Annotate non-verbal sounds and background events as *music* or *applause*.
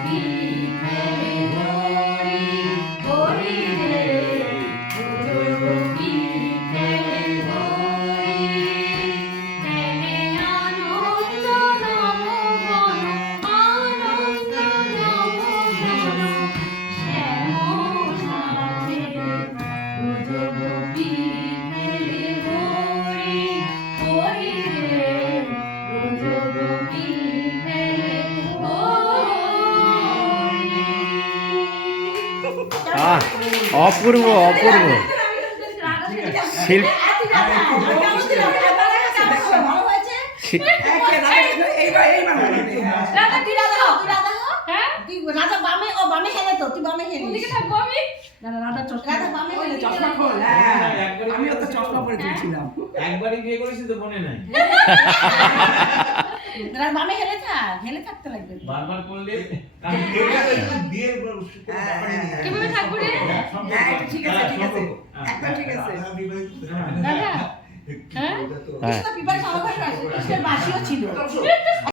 Ave ও বামে হেলে তো হ্যাঁ তো চশমা পরে তুলছিলাম একবারই বিয়ে করেছি তো মনে নাই রাধা বামে হেলে থাক হেলে থাকতে লাগবে বারবার করলে কীভাবে ঠিক আছে ঠিক আছে। একদম ঠিক আছে। দাদা *laughs* হ্যাঁ? হ্যাঁ পিপারে বাসিও ছিল।